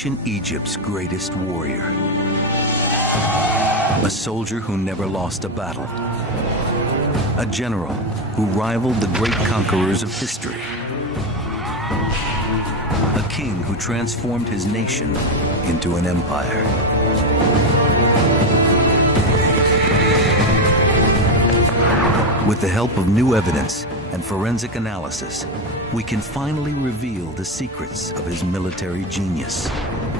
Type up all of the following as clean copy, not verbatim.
ancient Egypt's greatest warrior. A soldier who never lost a battle. A general who rivaled the great conquerors of history. A king who transformed his nation into an empire. With the help of new evidence and forensic analysis, we can finally reveal the secrets of his military genius,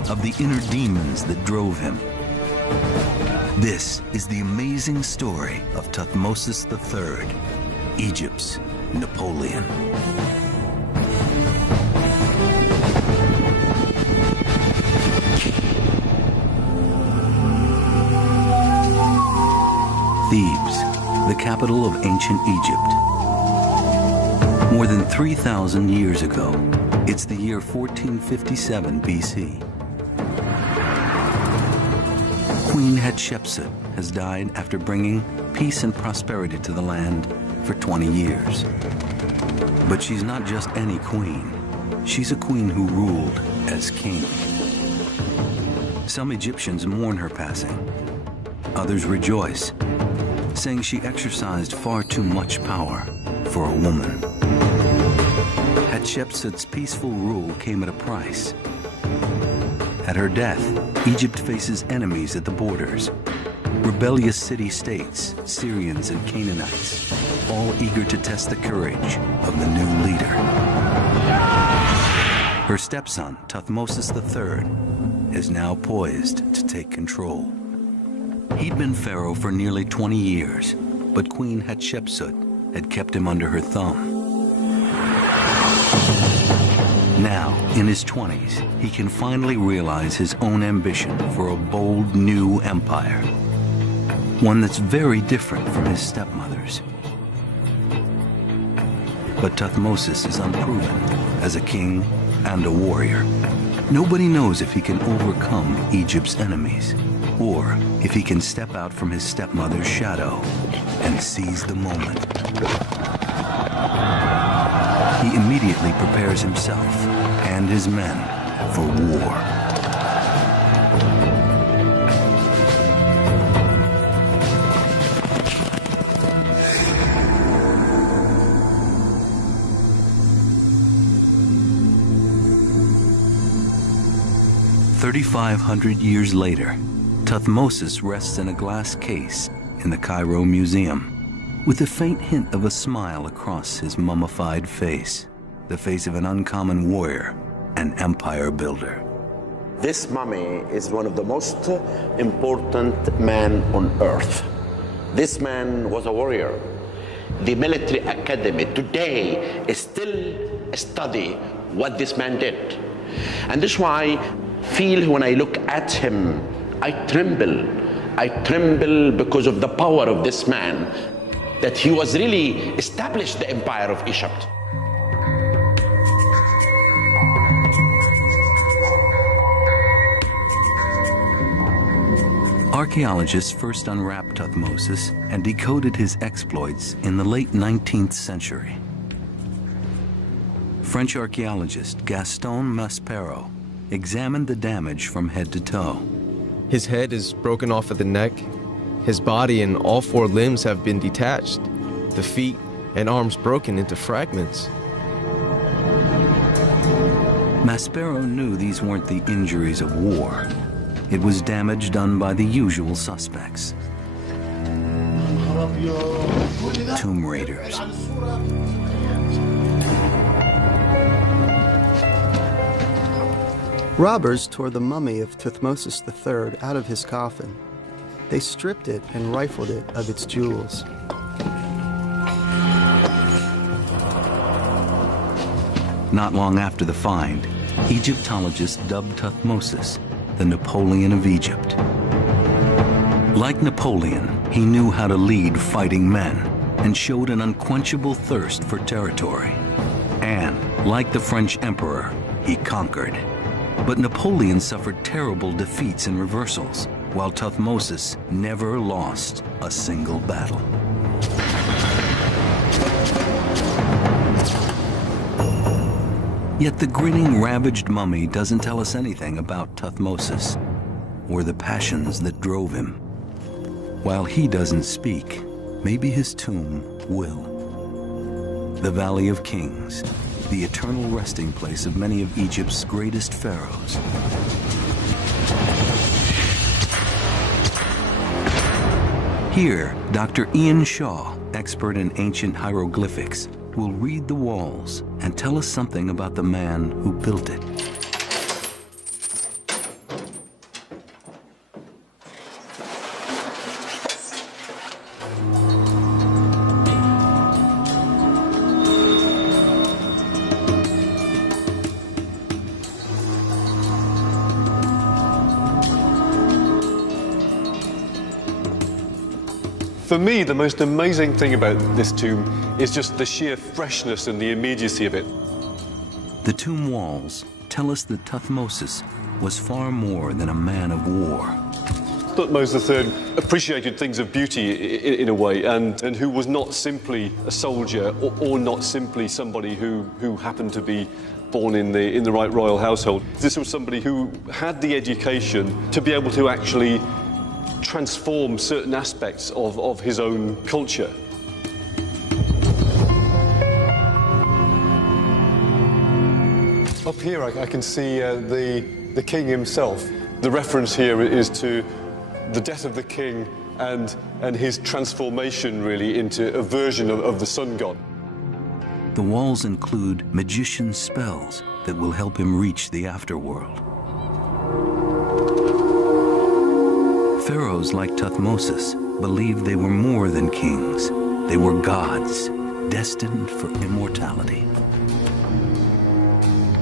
of the inner demons that drove him. This is the amazing story of Tuthmosis III, Egypt's Napoleon. Thebes, the capital of ancient Egypt. More than 3,000 years ago, it's the year 1457 BC. Queen Hatshepsut has died after bringing peace and prosperity to the land for 20 years. But she's not just any queen. She's a queen who ruled as king. Some Egyptians mourn her passing. Others rejoice, saying she exercised far too much power for a woman. Hatshepsut's peaceful rule came at a price. At her death, Egypt faces enemies at the borders. Rebellious city-states, Syrians and Canaanites, all eager to test the courage of the new leader. Her stepson, Tuthmosis III, is now poised to take control. He'd been pharaoh for nearly 20 years, but Queen Hatshepsut had kept him under her thumb. Now, in his 20s, he can finally realize his own ambition for a bold new empire. One that's very different from his stepmother's. But Tuthmosis is unproven as a king and a warrior. Nobody knows if he can overcome Egypt's enemies, or if he can step out from his stepmother's shadow and seize the moment. He immediately prepares himself and his men for war. "3,500 years later, Tuthmosis rests in a glass case in the Cairo Museum, with a faint hint of a smile across his mummified face, the face of an uncommon warrior, an empire builder. This mummy is one of the most important men on earth. This man was a warrior. The military academy today is still study what this man did. And this is why I feel when I look at him, I tremble. I tremble because of the power of this man, that he was really established the empire of Egypt. Archaeologists first unwrapped Tuthmosis and decoded his exploits in the late 19th century. French archaeologist Gaston Maspero examined the damage from head to toe. His head is broken off at the neck. His body and all four limbs have been detached, the feet and arms broken into fragments. Maspero knew these weren't the injuries of war. It was damage done by the usual suspects. Tomb raiders. Robbers tore the mummy of Tuthmosis III out of his coffin. They stripped it and rifled it of its jewels. Not long after the find, Egyptologists dubbed Tuthmosis the Napoleon of Egypt. Like Napoleon, he knew how to lead fighting men and showed an unquenchable thirst for territory. And, like the French emperor, he conquered. But Napoleon suffered terrible defeats and reversals, while Tuthmosis never lost a single battle. Yet the grinning, ravaged mummy doesn't tell us anything about Tuthmosis or the passions that drove him. While he doesn't speak, maybe his tomb will. The Valley of Kings, the eternal resting place of many of Egypt's greatest pharaohs. Here, Dr. Ian Shaw, expert in ancient hieroglyphics, will read the walls and tell us something about the man who built it. For me, the most amazing thing about this tomb is just the sheer freshness and the immediacy of it. The tomb walls tell us that Tuthmosis was far more than a man of war. Thutmose III appreciated things of beauty in a way, and who was not simply a soldier or not simply somebody who happened to be born in the right royal household. This was somebody who had the education to be able to actually transform certain aspects of his own culture. Up here I can see the king himself. The reference here is to the death of the king and his transformation really into a version of the sun god. The walls include magician spells that will help him reach the afterworld. Pharaohs like Tuthmosis believed they were more than kings. They were gods, destined for immortality.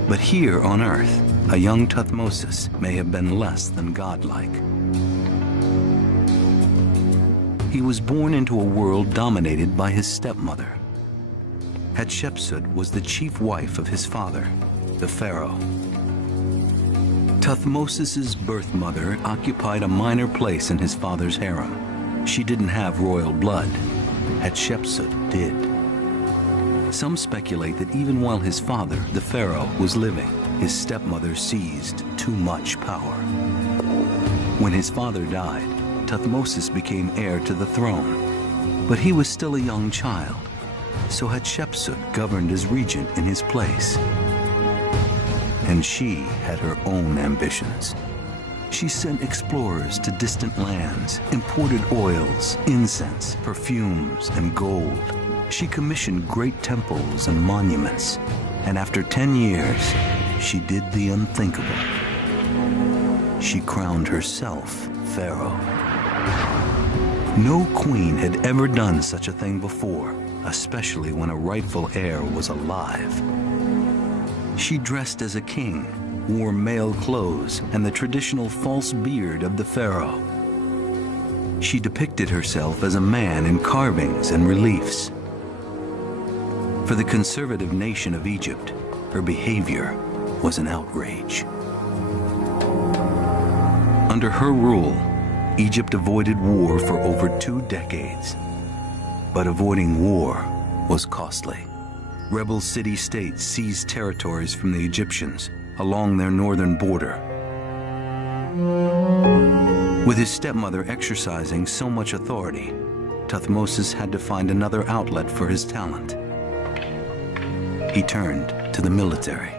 But here on Earth, a young Tuthmosis may have been less than godlike. He was born into a world dominated by his stepmother. Hatshepsut was the chief wife of his father, the pharaoh. Tuthmosis's birth mother occupied a minor place in his father's harem. She didn't have royal blood. Hatshepsut did. Some speculate that even while his father, the pharaoh, was living, his stepmother seized too much power. When his father died, Tuthmosis became heir to the throne. But he was still a young child, so Hatshepsut governed as regent in his place. And she had her own ambitions. She sent explorers to distant lands, imported oils, incense, perfumes, and gold. She commissioned great temples and monuments. And after 10 years, she did the unthinkable. She crowned herself pharaoh. No queen had ever done such a thing before, especially when a rightful heir was alive. She dressed as a king, wore male clothes and the traditional false beard of the pharaoh. She depicted herself as a man in carvings and reliefs. For the conservative nation of Egypt, her behavior was an outrage. Under her rule, Egypt avoided war for over 2 decades. But avoiding war was costly. Rebel city-states seized territories from the Egyptians along their northern border. With his stepmother exercising so much authority, Tuthmosis had to find another outlet for his talent. He turned to the military.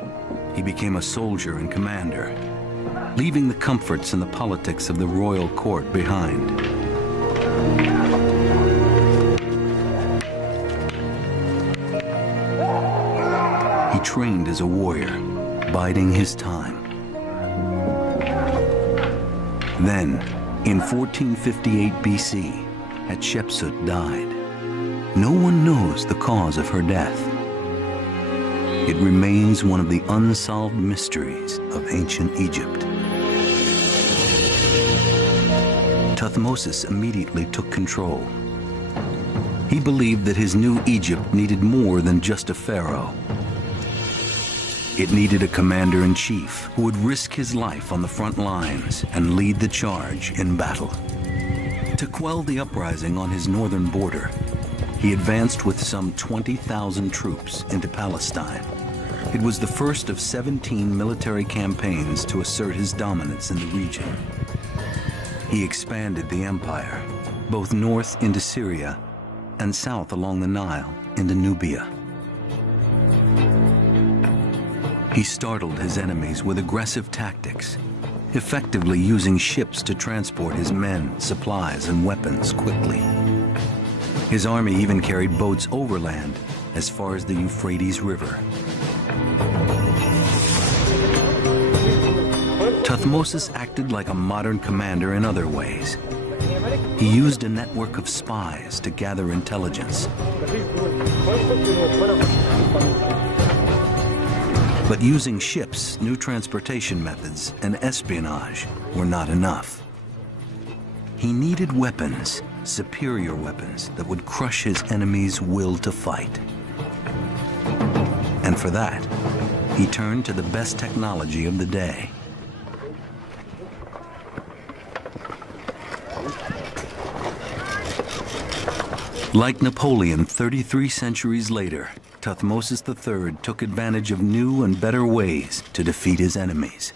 He became a soldier and commander, leaving the comforts and the politics of the royal court behind. He trained as a warrior, biding his time. Then, in 1458 BC, Hatshepsut died. No one knows the cause of her death. It remains one of the unsolved mysteries of ancient Egypt. Tuthmosis immediately took control. He believed that his new Egypt needed more than just a pharaoh. It needed a commander-in-chief who would risk his life on the front lines and lead the charge in battle. To quell the uprising on his northern border, he advanced with some 20,000 troops into Palestine. It was the first of 17 military campaigns to assert his dominance in the region. He expanded the empire, both north into Syria and south along the Nile into Nubia. He startled his enemies with aggressive tactics, effectively using ships to transport his men, supplies, and weapons quickly. His army even carried boats overland as far as the Euphrates River. Tuthmosis acted like a modern commander in other ways. He used a network of spies to gather intelligence. But using ships, new transportation methods, and espionage were not enough. He needed weapons, superior weapons, that would crush his enemy's will to fight. And for that, he turned to the best technology of the day. Like Napoleon 33 centuries later, Tuthmosis III took advantage of new and better ways to defeat his enemies.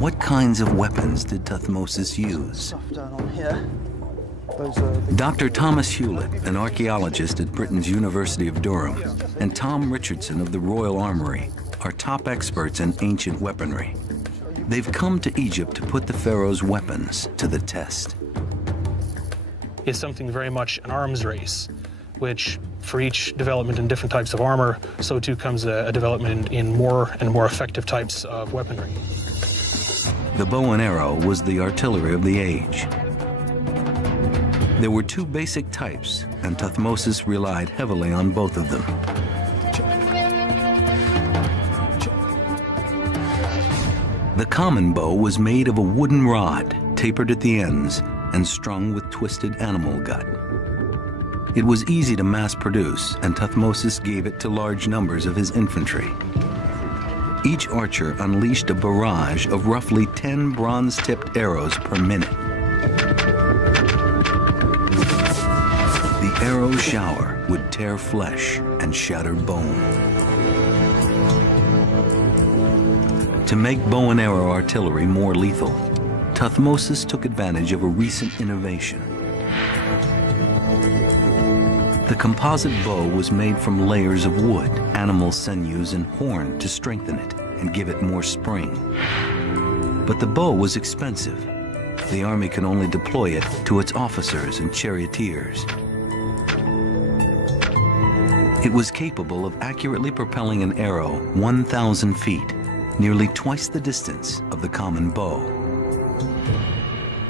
What kinds of weapons did Tuthmosis use? Dr. Thomas Hewlett, an archaeologist at Britain's University of Durham, and Tom Richardson of the Royal Armoury are top experts in ancient weaponry. They've come to Egypt to put the pharaoh's weapons to the test. It's something very much an arms race, which for each development in different types of armor, so too comes a development in more and more effective types of weaponry. The bow and arrow was the artillery of the age. There were two basic types, and Tuthmosis relied heavily on both of them. The common bow was made of a wooden rod, tapered at the ends, and strung with twisted animal gut. It was easy to mass produce, and Tuthmosis gave it to large numbers of his infantry. Each archer unleashed a barrage of roughly 10 bronze-tipped arrows per minute. The arrow shower would tear flesh and shatter bone. To make bow and arrow artillery more lethal, Tuthmosis took advantage of a recent innovation. The composite bow was made from layers of wood, animal sinews, and horn to strengthen it and give it more spring. But the bow was expensive. The army could only deploy it to its officers and charioteers. It was capable of accurately propelling an arrow 1,000 feet, nearly twice the distance of the common bow.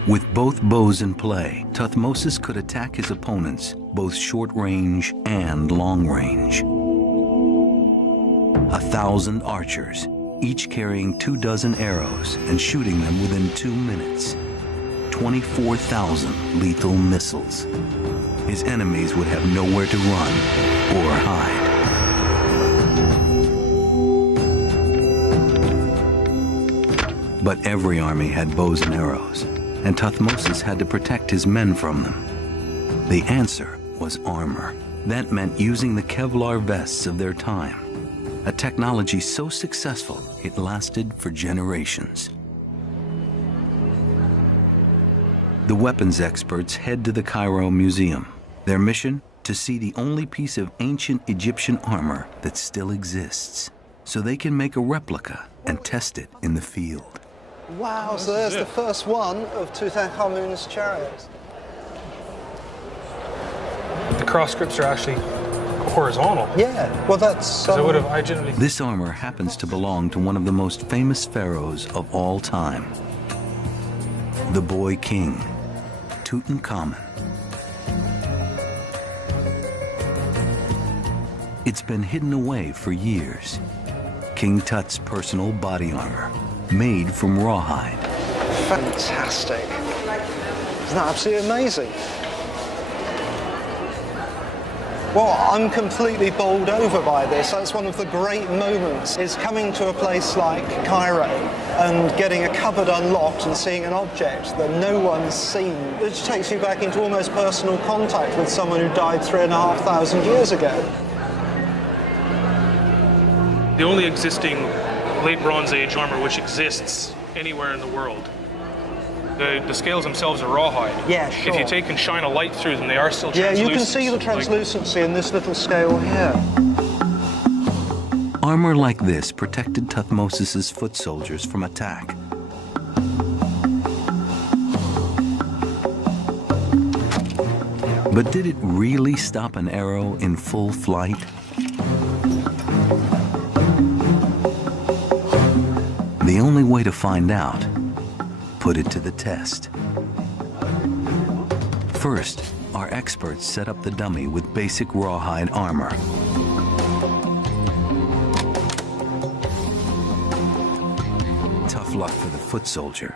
With both bows in play, Tuthmosis could attack his opponents both short range and long range. 1,000 archers, each carrying 24 arrows and shooting them within 2 minutes. 24,000 lethal missiles. His enemies would have nowhere to run or hide. But every army had bows and arrows, and Tuthmosis had to protect his men from them. The answer was armor. That meant using the Kevlar vests of their time, a technology so successful it lasted for generations. The weapons experts head to the Cairo Museum. Their mission? To see the only piece of ancient Egyptian armor that still exists, so they can make a replica and test it in the field. Wow, so there's the first one of Tutankhamun's chariots. The cross grips are actually horizontal. Yeah, well that's... I generally... This armor happens to belong to one of the most famous pharaohs of all time, the boy king, Tutankhamun. It's been hidden away for years. King Tut's personal body armor, made from rawhide. Fantastic. Isn't that absolutely amazing? Well, I'm completely bowled over by this. That's one of the great moments, is coming to a place like Cairo and getting a cupboard unlocked and seeing an object that no one's seen. It just takes you back into almost personal contact with someone who died 3,500 years ago. The only existing late Bronze Age armor which exists anywhere in the world. The scales themselves are rawhide. Yeah, sure. If you take and shine a light through them, they are still Yeah, translucent. you can see the translucency in this little scale here. Armor like this protected Tuthmosis's foot soldiers from attack. But did it really stop an arrow in full flight? The only way to find out, put it to the test. First, our experts set up the dummy with basic rawhide armor. Tough luck for the foot soldier.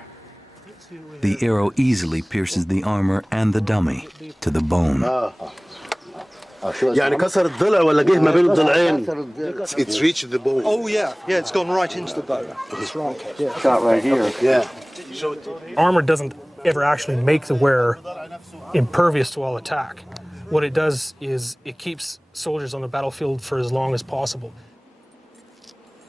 The arrow easily pierces the armor and the dummy to the bone. يعني كسر الضلع ولا جه ما بين الضلعين. It's reached the bone. Oh yeah, it's gone right into the bone. That's right. Yeah. Shot right here. Yeah. Armor doesn't ever actually make the wearer impervious to all attack. What it does is it keeps soldiers on the battlefield for as long as possible.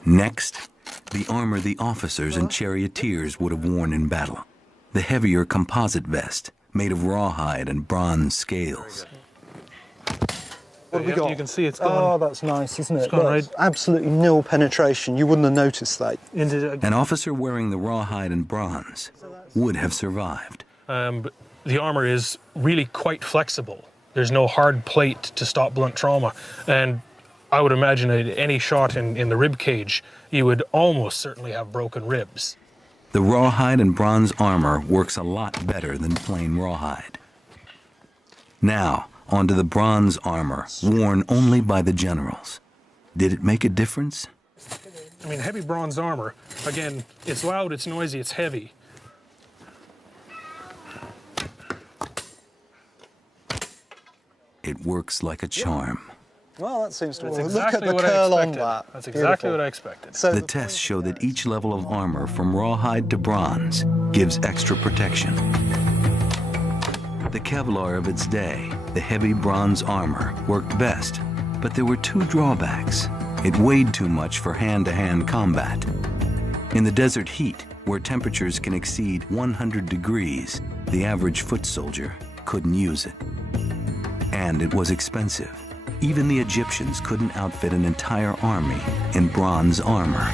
Next, the armor the officers and charioteers would have worn in battle. The heavier composite vest, made of rawhide and bronze scales. What have we got? You can see it's going. Oh, that's nice, isn't it? It's gone right. Absolutely nil penetration. You wouldn't have noticed that. An officer wearing the rawhide and bronze would have survived. But the armor is really quite flexible. There's no hard plate to stop blunt trauma. And I would imagine at any shot in the rib cage, you would almost certainly have broken ribs. The rawhide and bronze armor works a lot better than plain rawhide. Now, onto the bronze armor, worn only by the generals. Did it make a difference? I mean, heavy bronze armor, again, it's loud, it's noisy, it's heavy. It works like a charm. Well, that seems to That's work. exactly Look what at the I curl on expected. that. That's exactly what I expected. So The tests show that each level of armor from rawhide to bronze gives extra protection. The Kevlar of its day, the heavy bronze armor, worked best, but there were two drawbacks. It weighed too much for hand-to-hand combat. In the desert heat, where temperatures can exceed 100 degrees, the average foot soldier couldn't use it. And it was expensive. Even the Egyptians couldn't outfit an entire army in bronze armor.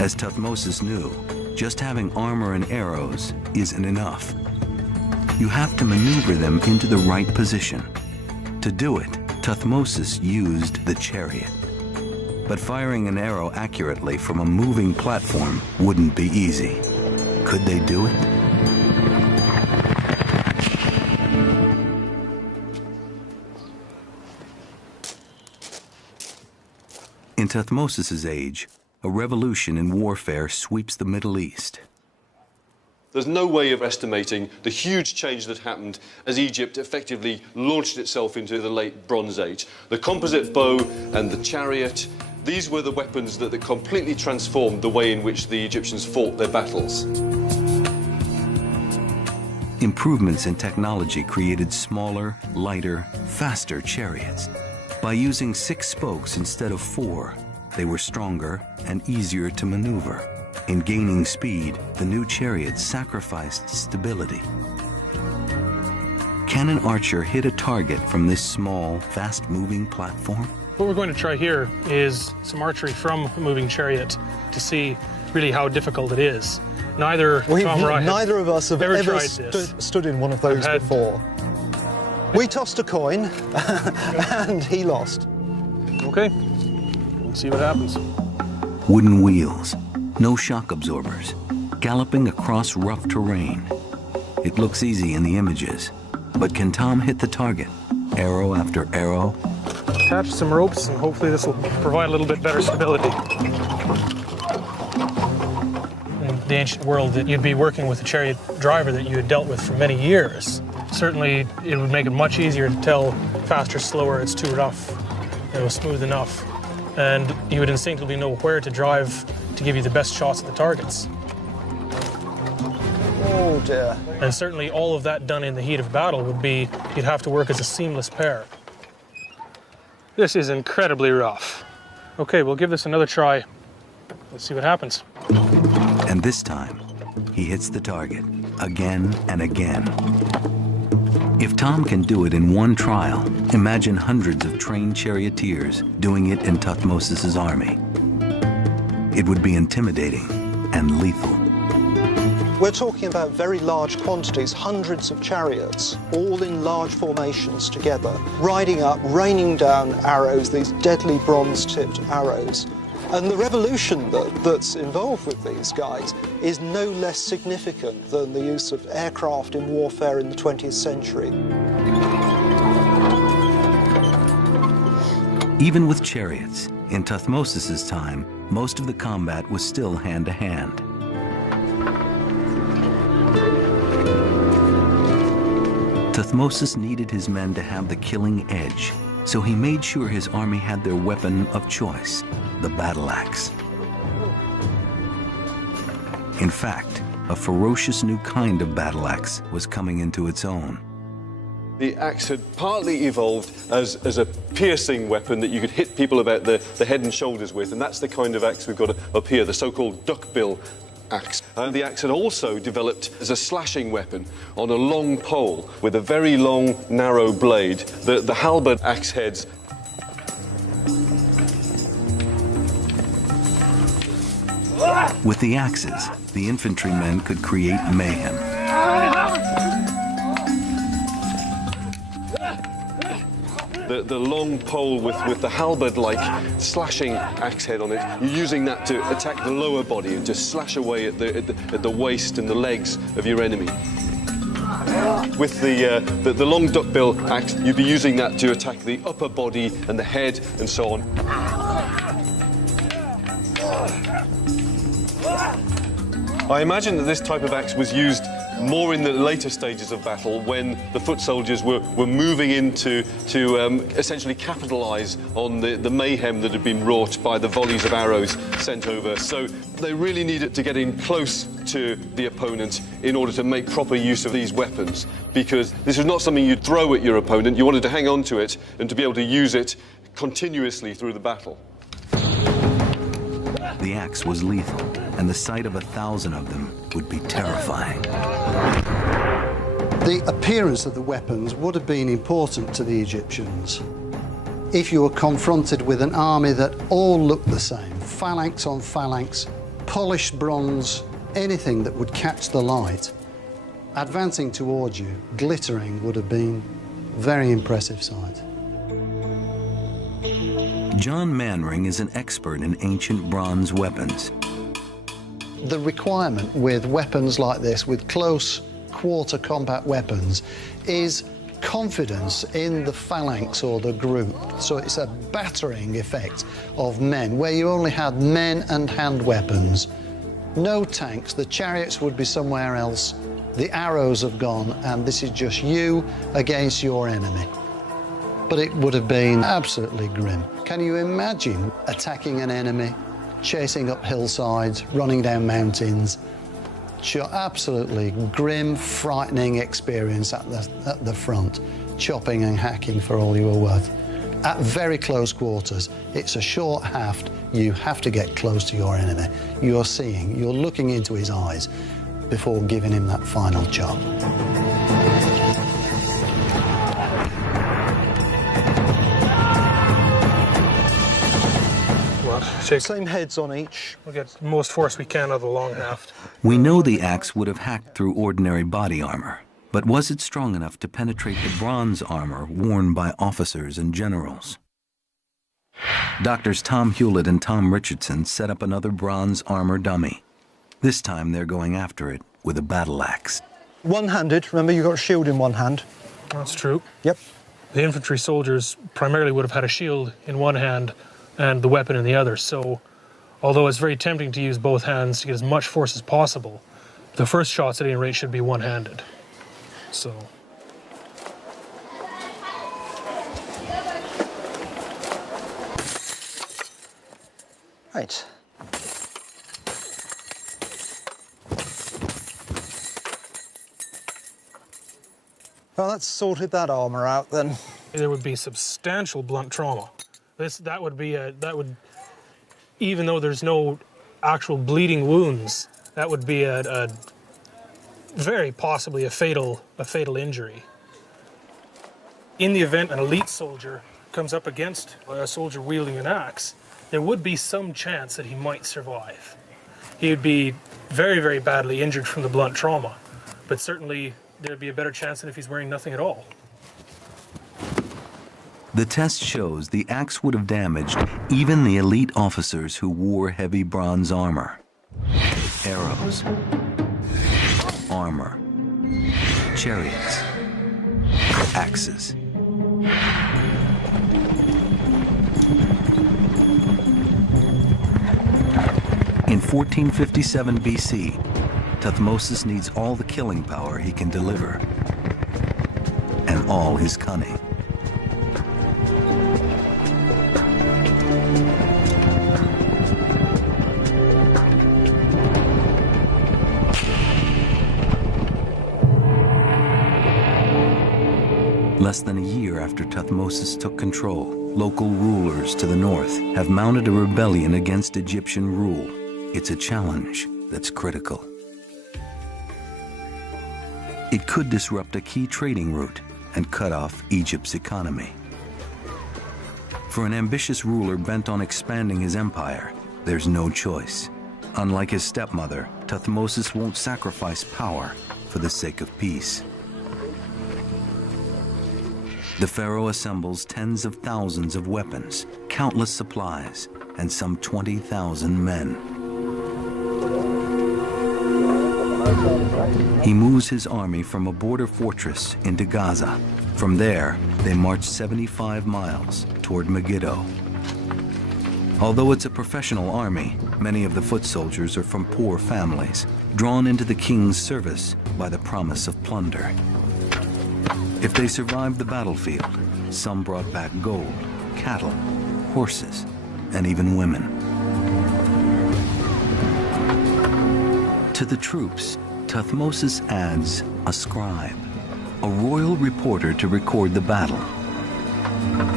As Tuthmosis knew, just having armor and arrows isn't enough. You have to maneuver them into the right position. To do it, Tuthmosis used the chariot. But firing an arrow accurately from a moving platform wouldn't be easy. Could they do it? In Tuthmosis's age, a revolution in warfare sweeps the Middle East. There's no way of estimating the huge change that happened as Egypt effectively launched itself into the late Bronze Age. The composite bow and the chariot, these were the weapons that completely transformed the way in which the Egyptians fought their battles. Improvements in technology created smaller, lighter, faster chariots. By using 6 spokes instead of 4, they were stronger and easier to maneuver. In gaining speed, the new chariots sacrificed stability. Can an archer hit a target from this small, fast-moving platform? What we're going to try here is some archery from a moving chariot to see really how difficult it is. Neither Tom or I neither of us have ever tried this. stood in one of those before. We tossed a coin, and he lost. Okay, we'll see what happens. Wooden wheels, no shock absorbers, galloping across rough terrain. It looks easy in the images, but can Tom hit the target, arrow after arrow? Attach some ropes, and hopefully this will provide a little bit better stability. In the ancient world, that you'd be working with a chariot driver that you had dealt with for many years. certainly it would make it much easier to tell faster, slower, it's too rough, smooth enough. And you would instinctively know where to drive to give you the best shots at the targets. Oh dear. And certainly all of that done in the heat of battle would be, you'd have to work as a seamless pair. This is incredibly rough. Okay, we'll give this another try. Let's see what happens. And this time, he hits the target again and again. If Tom can do it in one trial, imagine hundreds of trained charioteers doing it in Tuthmosis's army. It would be intimidating and lethal. We're talking about very large quantities, hundreds of chariots, all in large formations together, riding up, raining down arrows, these deadly bronze-tipped arrows. And the revolution that's involved with these guys is no less significant than the use of aircraft in warfare in the 20th century. Even with chariots, in Tuthmosis's time, most of the combat was still hand-to-hand. Tuthmosis needed his men to have the killing edge, so he made sure his army had their weapon of choice, the battle axe. In fact, a ferocious new kind of battle axe was coming into its own. The axe had partly evolved as a piercing weapon that you could hit people about the head and shoulders with, and that's the kind of axe we've got up here, the so-called duckbill axe. The axe had also developed as a slashing weapon on a long pole with a very long, narrow blade. The halberd axe heads. With the axes, the infantrymen could create mayhem. The long pole with the halberd-like slashing axe head on it, you're using that to attack the lower body and to slash away at the waist and the legs of your enemy. With the long duckbill axe, you'd be using that to attack the upper body and the head and so on. I imagine that this type of axe was used more in the later stages of battle when the foot soldiers were moving in to essentially capitalise on the mayhem that had been wrought by the volleys of arrows sent over. So they really needed to get in close to the opponent in order to make proper use of these weapons, because this was not something you'd throw at your opponent. You wanted to hang on to it and to be able to use it continuously through the battle. The axe was lethal, and the sight of 1,000 of them would be terrifying. The appearance of the weapons would have been important to the Egyptians. If you were confronted with an army that all looked the same, phalanx on phalanx, polished bronze, anything that would catch the light, advancing towards you, glittering, would have been a very impressive sight. John Manring is an expert in ancient bronze weapons. The requirement with weapons like this, with close quarter combat weapons, is confidence in the phalanx or the group. So it's a battering effect of men, where you only had men and hand weapons. No tanks, the chariots would be somewhere else, the arrows have gone, and this is just you against your enemy. But it would have been absolutely grim. Can you imagine attacking an enemy, chasing up hillsides, running down mountains? Absolutely grim, frightening experience at the front, chopping and hacking for all you were worth. At very close quarters, it's a short haft, you have to get close to your enemy. You're seeing, you're looking into his eyes before giving him that final chop. Same heads on each. We'll get the most force we can out of the long haft. We know the axe would have hacked through ordinary body armor, but was it strong enough to penetrate the bronze armor worn by officers and generals? Doctors Tom Hewlett and Tom Richardson set up another bronze armor dummy. This time they're going after it with a battle axe. One-handed, remember you've got a shield in one hand. That's true. Yep. The infantry soldiers primarily would have had a shield in one hand and the weapon in the other, so although it's very tempting to use both hands to get as much force as possible, the first shots at any rate should be one-handed. So Right. Well, that's sorted that armour out then. There would be substantial blunt trauma. That would, even though there's no actual bleeding wounds, that would be a very possibly a fatal injury. In the event an elite soldier comes up against a soldier wielding an axe, there would be some chance that he might survive. He would be very, very badly injured from the blunt trauma, but certainly there'd be a better chance than if he's wearing nothing at all. The test shows the axe would have damaged even the elite officers who wore heavy bronze armor. Arrows, armor, chariots, axes. In 1457 BC, Tuthmosis needs all the killing power he can deliver and all his cunning. Less than a year after Tuthmosis took control, local rulers to the north have mounted a rebellion against Egyptian rule. It's a challenge that's critical. It could disrupt a key trading route and cut off Egypt's economy. For an ambitious ruler bent on expanding his empire, there's no choice. Unlike his stepmother, Tuthmosis won't sacrifice power for the sake of peace. The pharaoh assembles tens of thousands of weapons, countless supplies, and some 20,000 men. He moves his army from a border fortress into Gaza. From there, they march 75 miles toward Megiddo. Although it's a professional army, many of the foot soldiers are from poor families, drawn into the king's service by the promise of plunder. If they survived the battlefield, some brought back gold, cattle, horses, and even women. To the troops, Tuthmosis adds a scribe, a royal reporter to record the battle.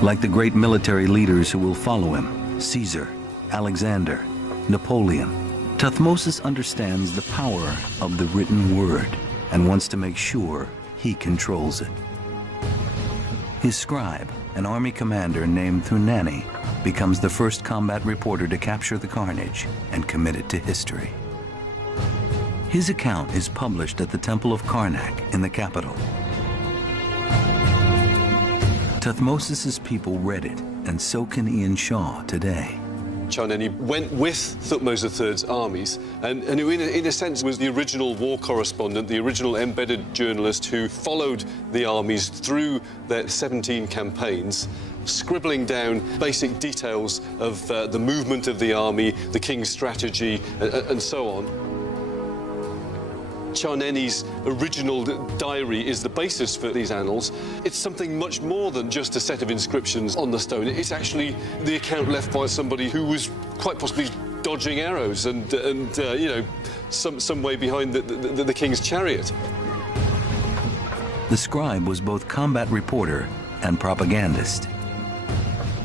Like the great military leaders who will follow him, Caesar, Alexander, Napoleon, Tuthmosis understands the power of the written word and wants to make sure he controls it. His scribe, an army commander named Thunani, becomes the first combat reporter to capture the carnage and commit it to history. His account is published at the Temple of Karnak in the capital. Tuthmosis's people read it, and so can Ian Shaw today. Charneni went with Thutmose III's armies and who in a sense was the original war correspondent, the original embedded journalist who followed the armies through their 17 campaigns, scribbling down basic details of the movement of the army, the king's strategy, and so on. Charneni's original diary is the basis for these annals. It's something much more than just a set of inscriptions on the stone. It's actually the account left by somebody who was quite possibly dodging arrows and you know, some way behind the king's chariot. The scribe was both combat reporter and propagandist.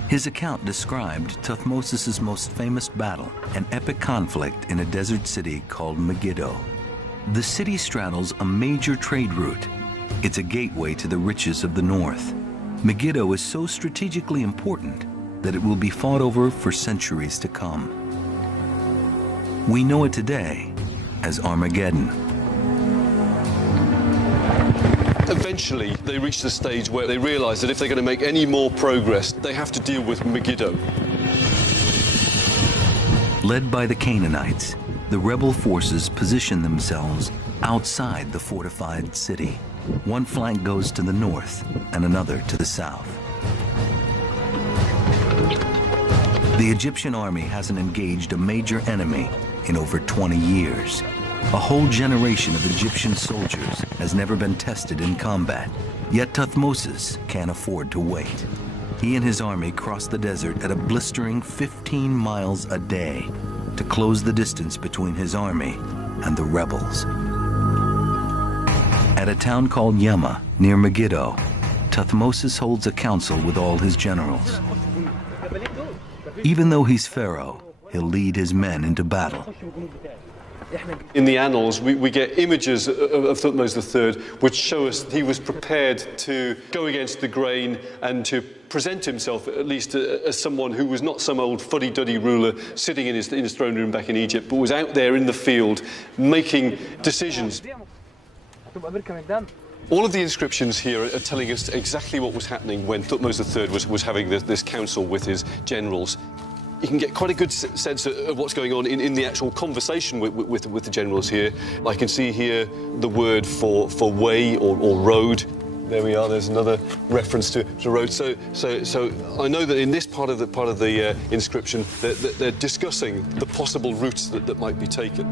His account described Tuthmosis's most famous battle, an epic conflict in a desert city called Megiddo. The city straddles a major trade route. It's a gateway to the riches of the north. Megiddo is so strategically important that it will be fought over for centuries to come. We know it today as Armageddon. Eventually, they reach the stage where they realize that if they're going to make any more progress, they have to deal with Megiddo. Led by the Canaanites, the rebel forces position themselves outside the fortified city. One flank goes to the north and another to the south. The Egyptian army hasn't engaged a major enemy in over 20 years. A whole generation of Egyptian soldiers has never been tested in combat, yet Tuthmosis can't afford to wait. He and his army crossed the desert at a blistering 15 miles a day to close the distance between his army and the rebels. At a town called Yema, near Megiddo, Tuthmosis holds a council with all his generals. Even though he's pharaoh, he'll lead his men into battle. In the annals, we get images of Thutmose III which show us he was prepared to go against the grain and to present himself at least as someone who was not some old fuddy-duddy ruler sitting in his throne room back in Egypt, but was out there in the field making decisions. All of the inscriptions here are telling us exactly what was happening when Thutmose III was having this council with his generals. You can get quite a good sense of what's going on in the actual conversation with the generals here. I can see here the word for way or road. There we are. There's another reference to road. So I know that in this part of the inscription that they're discussing the possible routes that might be taken.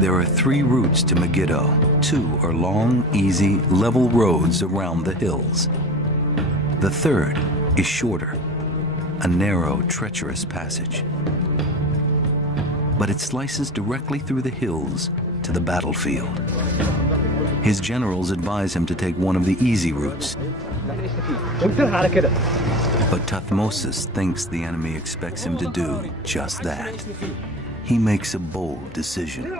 There are 3 routes to Megiddo. 2 are long, easy, level roads around the hills. The third is shorter, a narrow, treacherous passage. But it slices directly through the hills to the battlefield. His generals advise him to take one of the easy routes. But Tuthmosis thinks the enemy expects him to do just that. He makes a bold decision.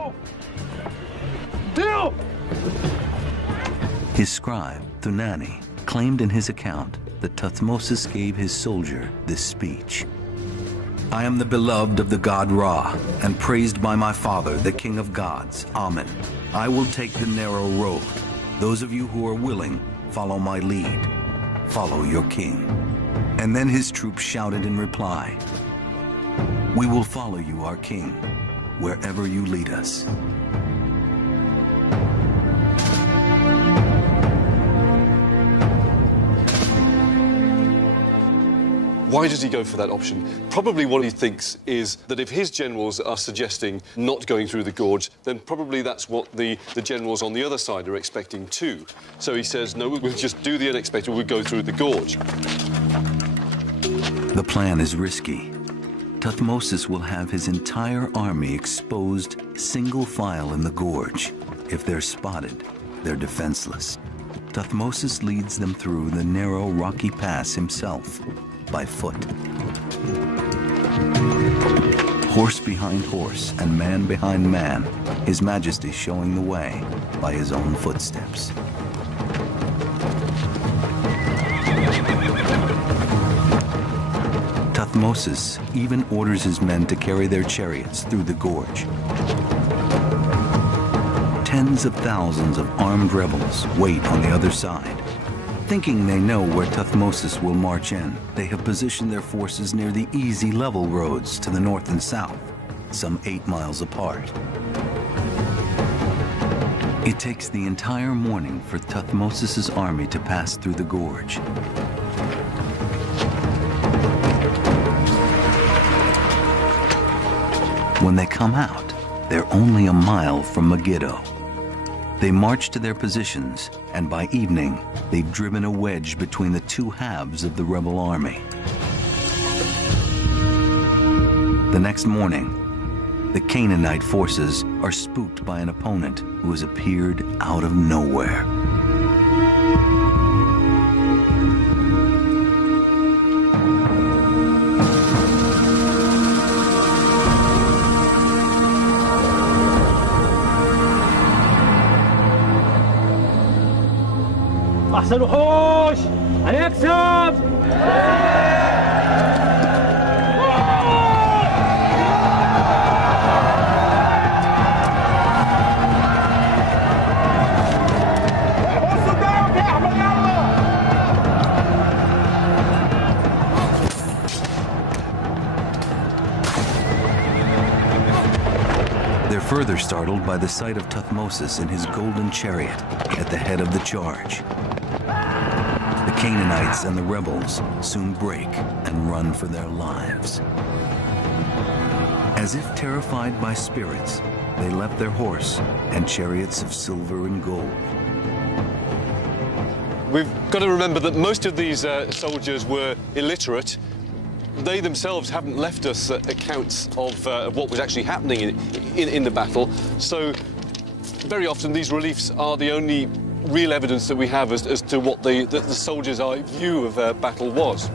His scribe, Thunani, claimed in his account that Tuthmosis gave his soldier this speech. I am the beloved of the god Ra, and praised by my father, the king of gods, Amen. I will take the narrow road. Those of you who are willing, follow my lead. Follow your king. And then his troops shouted in reply, we will follow you, our king, wherever you lead us. Why does he go for that option? Probably what he thinks is that if his generals are suggesting not going through the gorge, then probably that's what the generals on the other side are expecting too. So he says, no, we'll just do the unexpected, we'll go through the gorge. The plan is risky. Tuthmosis will have his entire army exposed single file in the gorge. If they're spotted, they're defenseless. Tuthmosis leads them through the narrow rocky pass himself, by foot. Horse behind horse and man behind man, His Majesty showing the way by his own footsteps. Tuthmosis even orders his men to carry their chariots through the gorge. Tens of thousands of armed rebels wait on the other side. Thinking they know where Tuthmosis will march in, they have positioned their forces near the easy level roads to the north and south, some 8 miles apart. It takes the entire morning for Tuthmosis' army to pass through the gorge. When they come out, they're only a mile from Megiddo. They march to their positions, and by evening, they've driven a wedge between the 2 halves of the rebel army. The next morning, the Canaanite forces are spooked by an opponent who has appeared out of nowhere. أحسن وحوش هنكسب. They're further startled by the sight of Tuthmosis in his golden chariot at the head of the charge. The Canaanites and the rebels soon break and run for their lives. As if terrified by spirits, they left their horse and chariots of silver and gold. We've got to remember that most of these soldiers were illiterate. They themselves haven't left us accounts of what was actually happening in the battle. So very often these reliefs are the only real evidence that we have as to what the soldiers' view of battle was.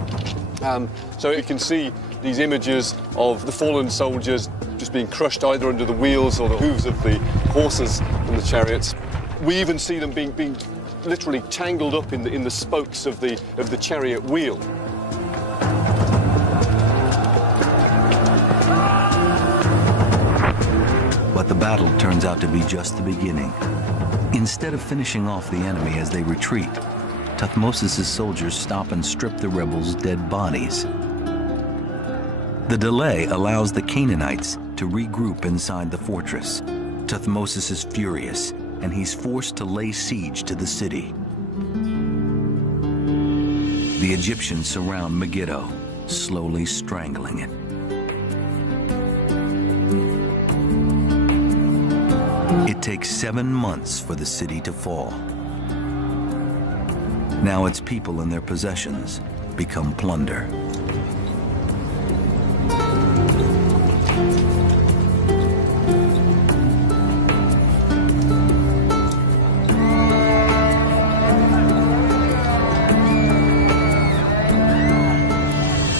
So you can see these images of the fallen soldiers just being crushed either under the wheels or the hooves of the horses and the chariots. We even see them being literally tangled up in the spokes of the chariot wheel. But the battle turns out to be just the beginning. Instead of finishing off the enemy as they retreat, Tuthmosis's soldiers stop and strip the rebels' dead bodies. The delay allows the Canaanites to regroup inside the fortress. Tuthmosis is furious, and he's forced to lay siege to the city. The Egyptians surround Megiddo, slowly strangling it. It takes 7 months for the city to fall. Now its people and their possessions become plunder.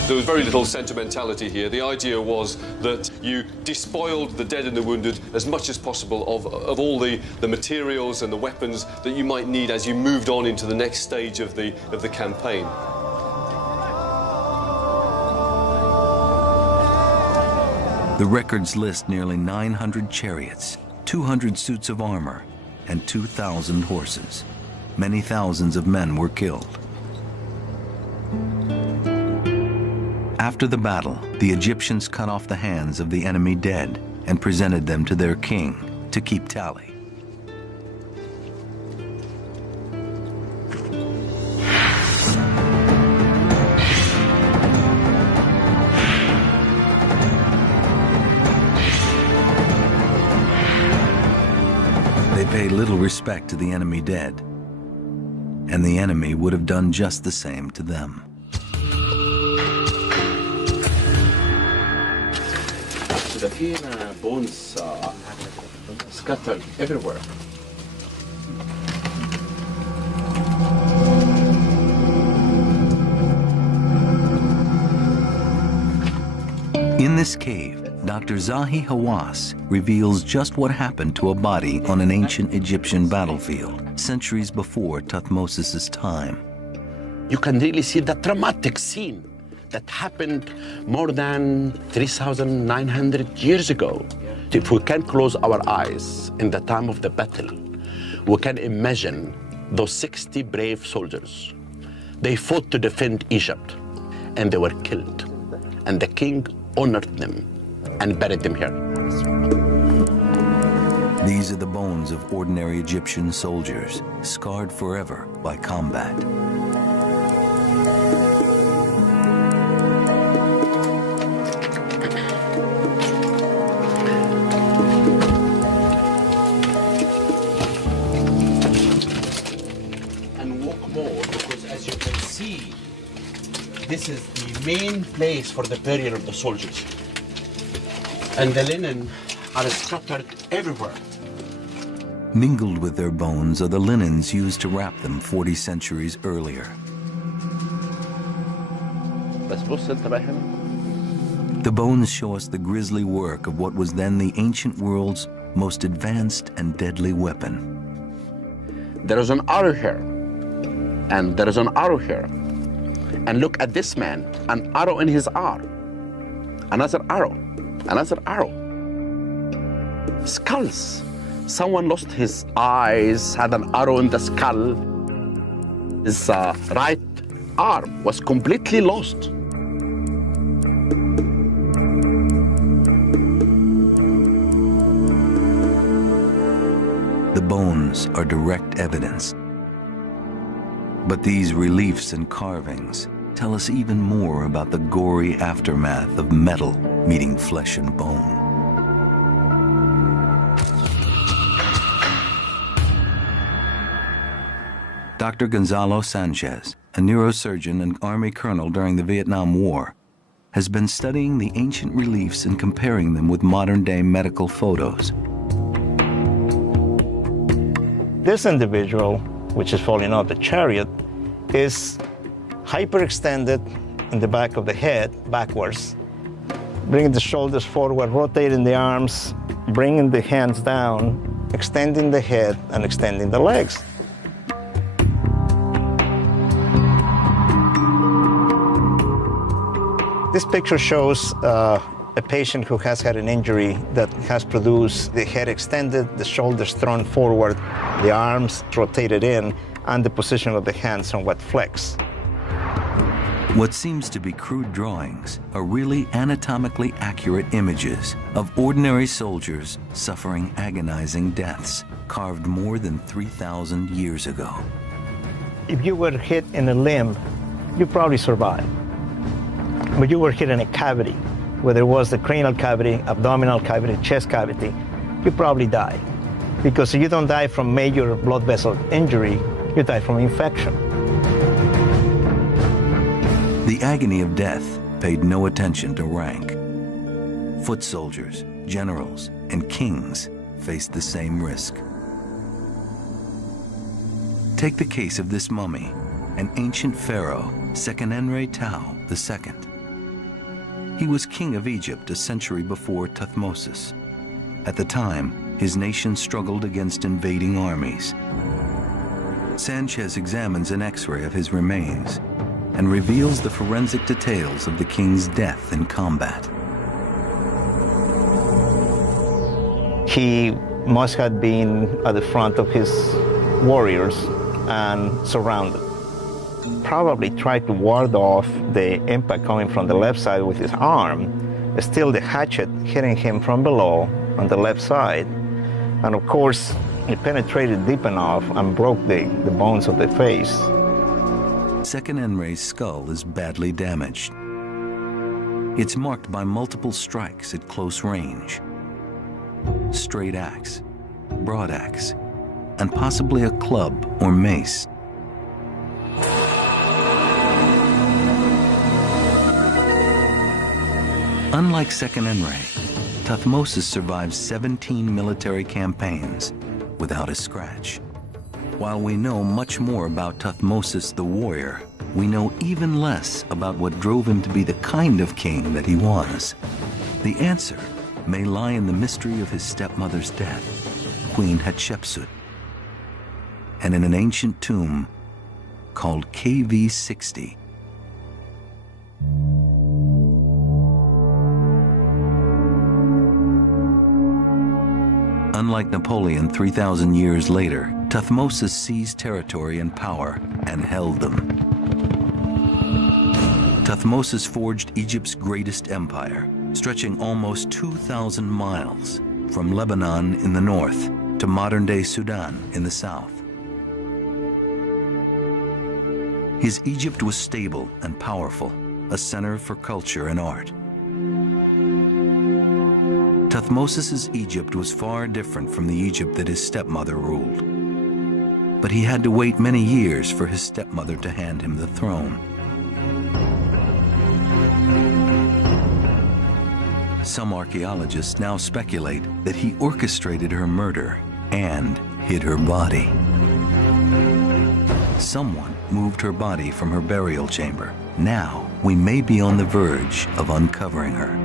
There was very little sentimentality here. The idea was that you despoiled the dead and the wounded as much as possible of all the materials and the weapons that you might need as you moved on into the next stage of the campaign. The records list nearly 900 chariots, 200 suits of armor, and 2,000 horses. Many thousands of men were killed. After the battle, the Egyptians cut off the hands of the enemy dead and presented them to their king to keep tally. They pay little respect to the enemy dead, and the enemy would have done just the same to them. The bones are scattered everywhere. In this cave, Dr. Zahi Hawass reveals just what happened to a body on an ancient Egyptian battlefield centuries before Tuthmosis's time. You can really see the dramatic scene that happened more than 3,900 years ago. If we can close our eyes in the time of the battle, we can imagine those 60 brave soldiers. They fought to defend Egypt, and they were killed. And the king honored them and buried them here. These are the bones of ordinary Egyptian soldiers, scarred forever by combat. This is the main place for the burial of the soldiers. And the linen are scattered everywhere. Mingled with their bones are the linens used to wrap them 40 centuries earlier. The bones show us the grisly work of what was then the ancient world's most advanced and deadly weapon. There is an arrow here, and there is an arrow here. And look at this man, an arrow in his arm. Another arrow, another arrow. Skulls. Someone lost his eyes, had an arrow in the skull. His right arm was completely lost. The bones are direct evidence. But these reliefs and carvings tell us even more about the gory aftermath of metal meeting flesh and bone. Dr. Gonzalo Sanchez, a neurosurgeon and Army colonel during the Vietnam War, has been studying the ancient reliefs and comparing them with modern-day medical photos. This individual, which is falling off the chariot, is hyperextended in the back of the head, backwards, bringing the shoulders forward, rotating the arms, bringing the hands down, extending the head and extending the legs. This picture shows a patient who has had an injury that has produced the head extended, the shoulders thrown forward, the arms rotated in, and the position of the hands somewhat flexed. What seems to be crude drawings are really anatomically accurate images of ordinary soldiers suffering agonizing deaths carved more than 3,000 years ago. If you were hit in a limb, you probably survive. But you were hit in a cavity, whether it was the cranial cavity, abdominal cavity, chest cavity, you probably die. Because you don't die from major blood vessel injury, you die from infection. The agony of death paid no attention to rank. Foot soldiers, generals, and kings faced the same risk. Take the case of this mummy, an ancient pharaoh, Sekenenre Tao II. He was king of Egypt a century before Tuthmosis. At the time, his nation struggled against invading armies. Sanchez examines an X-ray of his remains and reveals the forensic details of the king's death in combat. He must have been at the front of his warriors and surrounded. Probably tried to ward off the impact coming from the left side with his arm. Still, the hatchet hitting him from below on the left side. And of course, it penetrated deep enough and broke the bones of the face. Sekenenre's skull is badly damaged. It's marked by multiple strikes at close range. Straight axe, broad axe, and possibly a club or mace. Unlike Sekenenre, Tuthmosis survived 17 military campaigns without a scratch. While we know much more about Tuthmosis the warrior, we know even less about what drove him to be the kind of king that he was. The answer may lie in the mystery of his stepmother's death, Queen Hatshepsut, and in an ancient tomb called KV-60. Unlike Napoleon 3,000 years later, Tuthmosis seized territory and power and held them. Tuthmosis forged Egypt's greatest empire, stretching almost 2,000 miles from Lebanon in the north to modern-day Sudan in the south. His Egypt was stable and powerful, a center for culture and art. Tuthmosis's Egypt was far different from the Egypt that his stepmother ruled. But he had to wait many years for his stepmother to hand him the throne. Some archaeologists now speculate that he orchestrated her murder and hid her body. Someone moved her body from her burial chamber. Now we may be on the verge of uncovering her.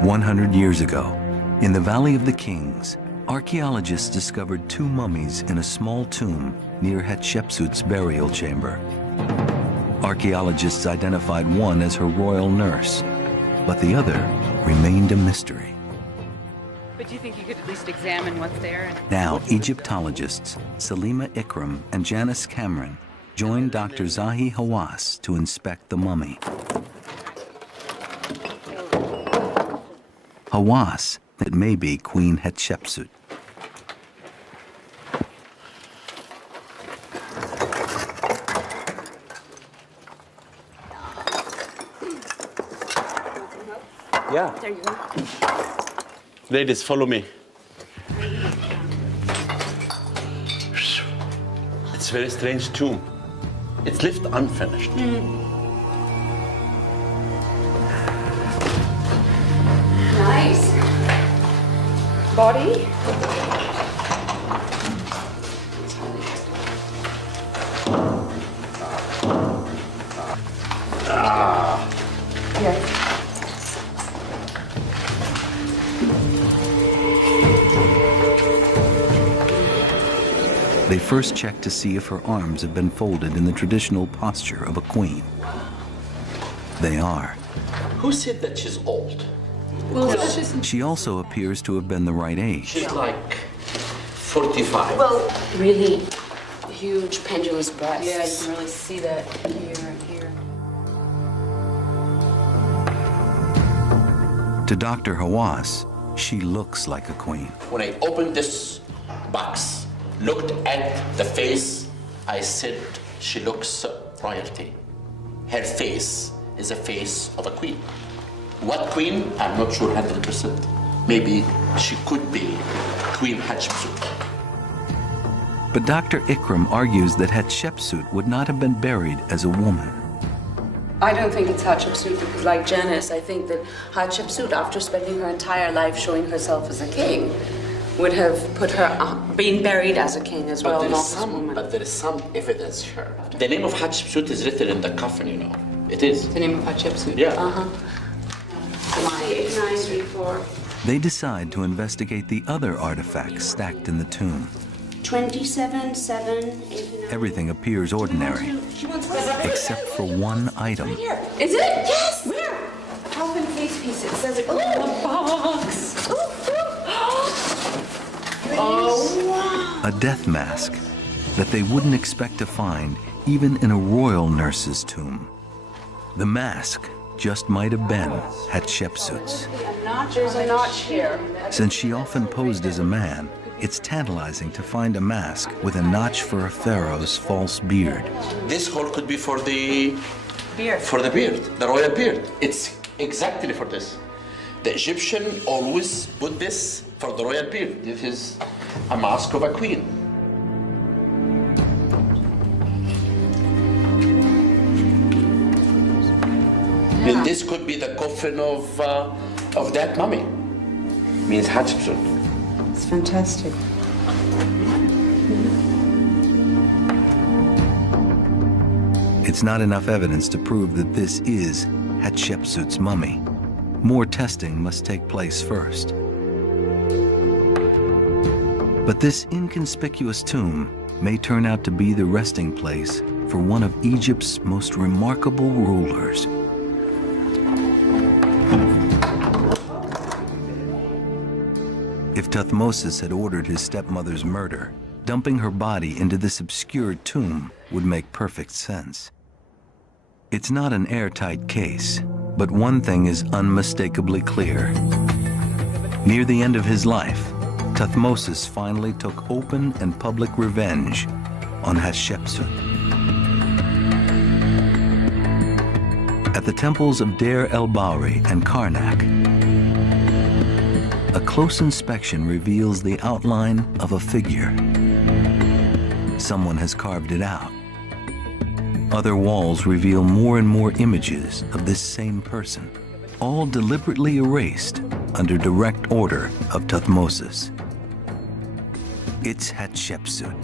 100 years ago, in the Valley of the Kings, archaeologists discovered two mummies in a small tomb near Hatshepsut's burial chamber. Archaeologists identified one as her royal nurse, but the other remained a mystery. But do you think you could at least examine what's there? Now, Egyptologists Salima Ikram and Janice Cameron joined Dr. Zahi Hawass to inspect the mummy. Hawass, it may be Queen Hatshepsut. Yeah. There you go. Ladies, follow me. It's a very strange tomb. It's left unfinished. Nice. Body? Yes. They first check to see if her arms have been folded in the traditional posture of a queen. They are. Who said that she's old? Well, She also appears to have been the right age. She's like 45. Well, really huge pendulous breasts. yeah, you can really see that here and here. To Dr. Hawass, she looks like a queen. When I opened this box, looked at the face, I said she looks royalty. Her face is a face of a queen. What queen? I'm not sure 100%. Maybe she could be Queen Hatshepsut. But Dr. Ikram argues that Hatshepsut would not have been buried as a woman. I don't think it's Hatshepsut because, like Janice, I think that Hatshepsut, after spending her entire life showing herself as a king, would have put her being buried as a king as well, not as a woman. But there is some evidence here. The name of Hatshepsut is written in the coffin, you know. It is. The name of Hatshepsut? Yeah. 8934. They decide to investigate the other artifacts stacked in the tomb. 27, 7, 89. Everything appears ordinary, except for one item. Here. Is it? Yes! Where? Open face piece. It says it in the box. Oh, wow. A death mask that they wouldn't expect to find even in a royal nurse's tomb. The mask just might have been Hatshepsut's. There's a notch here. Since she often posed as a man, it's tantalizing to find a mask with a notch for a pharaoh's false beard. This hole could be for the Beard. the royal beard. It's exactly for this. The Egyptian always put this for the royal beard. This is a mask of a queen. And this could be the coffin of that mummy. Means Hatshepsut. It's fantastic. It's not enough evidence to prove that this is Hatshepsut's mummy. More testing must take place first. But this inconspicuous tomb may turn out to be the resting place for one of Egypt's most remarkable rulers. If Tuthmosis had ordered his stepmother's murder, dumping her body into this obscure tomb would make perfect sense. It's not an airtight case, but one thing is unmistakably clear. Near the end of his life, Tuthmosis finally took open and public revenge on Hatshepsut. At the temples of Deir el-Bahri and Karnak, a close inspection reveals the outline of a figure. Someone has carved it out. Other walls reveal more and more images of this same person, all deliberately erased under direct order of Tuthmosis. It's Hatshepsut.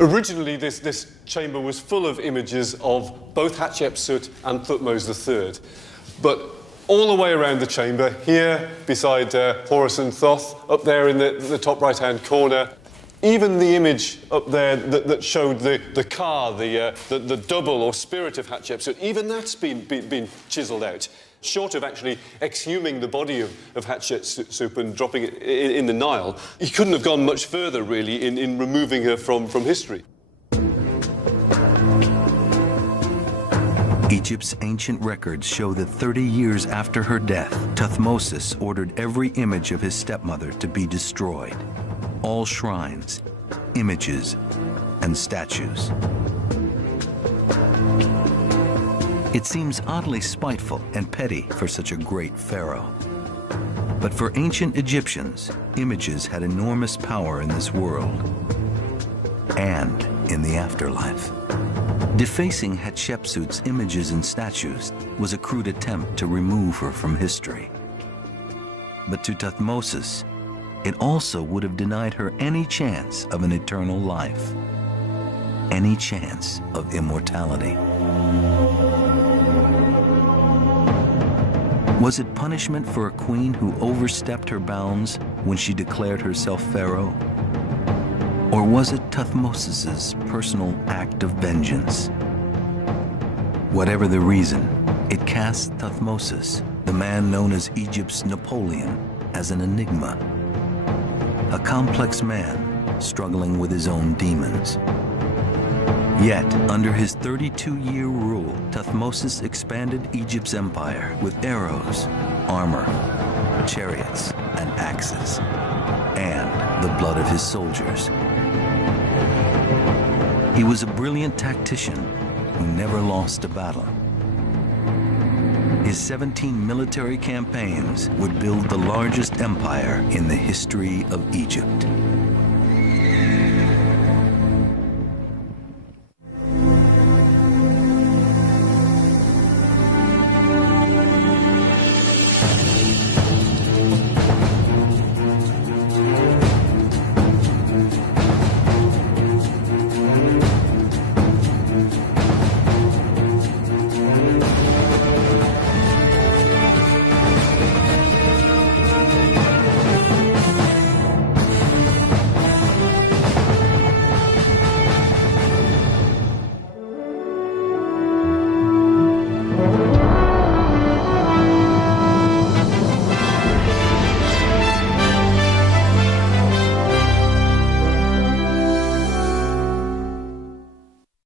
Originally, this chamber was full of images of both Hatshepsut and Thutmose III. But all the way around the chamber, here beside Horus and Thoth, up there in the top right-hand corner, even the image up there that showed the car, the double or spirit of Hatshepsut, even that's been chiselled out. Short of actually exhuming the body of Hatshepsut and dropping it in the Nile, he couldn't have gone much further, really, in removing her from history. Egypt's ancient records show that 30 years after her death, Tuthmosis ordered every image of his stepmother to be destroyed. All shrines, images, and statues. It seems oddly spiteful and petty for such a great pharaoh. But for ancient Egyptians, images had enormous power in this world and in the afterlife. Defacing Hatshepsut's images and statues was a crude attempt to remove her from history. But to Tuthmosis, it also would have denied her any chance of an eternal life, any chance of immortality. Was it punishment for a queen who overstepped her bounds when she declared herself pharaoh? Or was it Tuthmosis's personal act of vengeance? Whatever the reason, it cast Tuthmosis, the man known as Egypt's Napoleon, as an enigma. A complex man struggling with his own demons. Yet, under his 32-year rule, Tuthmosis expanded Egypt's empire with arrows, armor, chariots, and axes, and the blood of his soldiers. He was a brilliant tactician who never lost a battle. His 17 military campaigns would build the largest empire in the history of Egypt.